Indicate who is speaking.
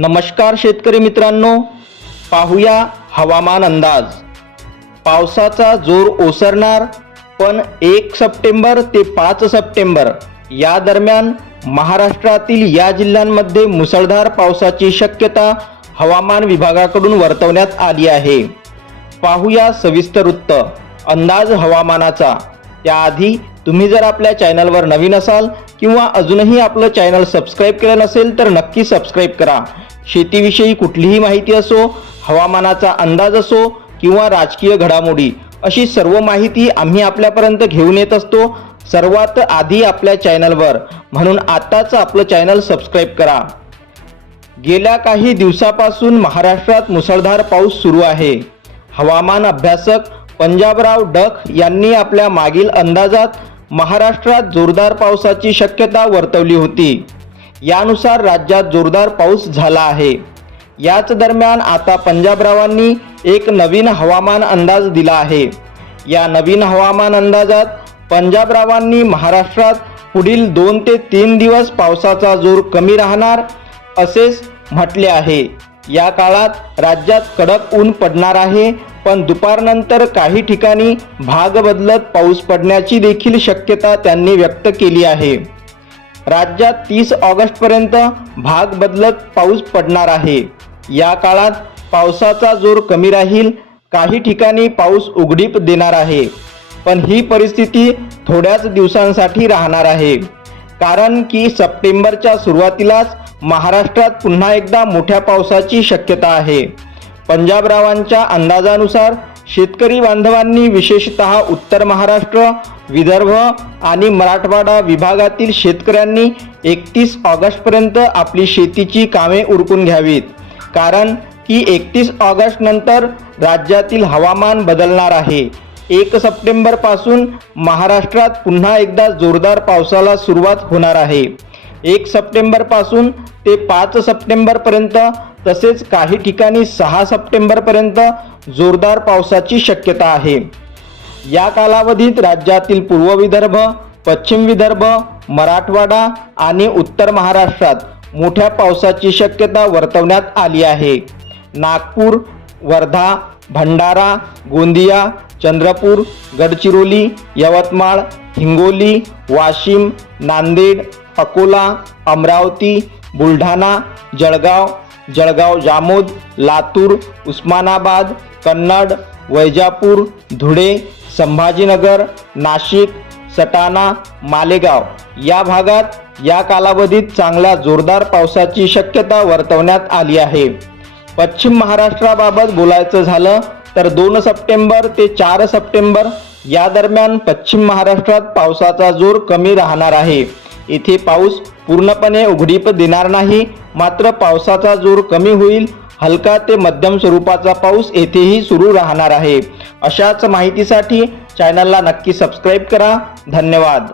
Speaker 1: नमस्कार शेतकरी मित्रांनो पाहूया हवामान अंदाज. पावसाचा जोर ओसरणार पण एक सप्टेंबर ते पाच सप्टेंबर या दरम्यान महाराष्ट्रातील या जिल्ह्यांमध्ये मुसळधार पावसाची शक्यता हवामान विभागाकडून वर्तवण्यात आली आहे. पाहूया सविस्तर वृत्त. अंदाज हवामानाचा. त्याआधी तुम्ही जर आपल्या चॅनलवर नवीन असाल किंवा अजूनही आपलं चॅनल सबस्क्राईब केलं नसेल तर नक्की सबस्क्राईब करा. शेतीविषयी कुठलीही माहिती असो हवामानाचा अंदाज असो किंवा राजकीय घडामोडी अशी सर्व माहिती आम्ही आपल्यापर्यंत घेऊन येत असतो. सर्वात आधी आपल्या चॅनलवर. म्हणून आत्ताच आपलं चॅनल सबस्क्राईब करा. गेल्या काही दिवसापासून महाराष्ट्रात मुसळधार पाऊस सुरू आहे. हवामान अभ्यासक पंजाबराव डक यांनी आपल्या मागील अंदाजात महाराष्ट्रात जोरदार पावसाची शक्यता वर्तवली होती. यानुसार राज्यात जोरदार पाऊस झाला आहे. याच दरम्यान आता पंजाबरावांनी एक नवीन हवामान अंदाज दिला आहे. या नवीन हवामान अंदाजात पंजाबरावांनी महाराष्ट्रात पुढील दोन ते तीन दिवस पावसाचा जोर कमी राहणार असेच म्हटले आहे. या काळात राज्यात कडक ऊन पडणार आहे पण दुपारनंतर काही ठिकाणी भाग बदलत पाऊस पडण्याची देखील शक्यता त्यांनी व्यक्त केली आहे. राज्यात तीस ऑगस्टपर्यंत भाग बदलत पाऊस पडणार आहे. या काळात पावसाचा जोर कमी राहील काही ठिकाणी पाऊस उघडीप देणार आहे. पण ही परिस्थिती थोड्याच दिवसांसाठी राहणार आहे. कारण की सप्टेंबरच्या सुरुवातीलाच महाराष्ट्रात पुन्हा एकदा मोठ्या पावसाची शक्यता आहे. पंजाबरावांच्या अंदाजानुसार शेतकरी बांधवांनी विशेषतः उत्तर महाराष्ट्र विदर्भ आणि मराठवाडा विभागातील शेतकऱ्यांनी एकतीस ऑगस्टपर्यंत आपली शेतीची कामे उरकून घ्यावीत. कारण की एकतीस ऑगस्ट नंतर राज्यातील हवामान बदलणार आहे. एक सप्टेंबरपासून महाराष्ट्रात पुन्हा एकदा जोरदार पावसाला सुरुवात होणार आहे. एक सप्टेंबरपासून ते पाच सप्टेंबरपर्यंत तसेच काही ठिकाणी सहा सप्टेंबरपर्यंत जोरदार पावसाची शक्यता आहे. या कालावधीत राज्यातील पूर्व विदर्भ पश्चिम विदर्भ मराठवाडा आणि उत्तर महाराष्ट्रात मोठ्या पावसाची शक्यता वर्तवण्यात आली आहे. नागपूर वर्धा भंडारा गोंदिया चंद्रपूर गडचिरोली यवतमाळ हिंगोली वाशिम नांदेड अकोला अमरावती बुलढाणा जळगाव जळगाव जामोद लातूर उस्मानाबाद कन्नड वैजापूर धुळे संभाजीनगर नाशिक सटाणा मालेगाव. या भागात या कालावधीत चांगल्या जोरदार पावसाची शक्यता वर्तवण्यात आली आहे. पश्चिम महाराष्ट्राबाबत बोलायचं झालं तर दोन सप्टेंबर ते चार सप्टेंबर या दरम्यान पश्चिम महाराष्ट्रात पावसाचा जोर कमी राहणार आहे. इथे पाऊस पूर्णपणे उघडीप देणार नाही मात्र पावसाचा जोर कमी होईल हलका ते मध्यम स्वरूपाचा पाऊस येथेही सुरू राहणार आहे. अशाच माहितीसाठी चॅनलला नक्की सबस्क्राईब करा. धन्यवाद.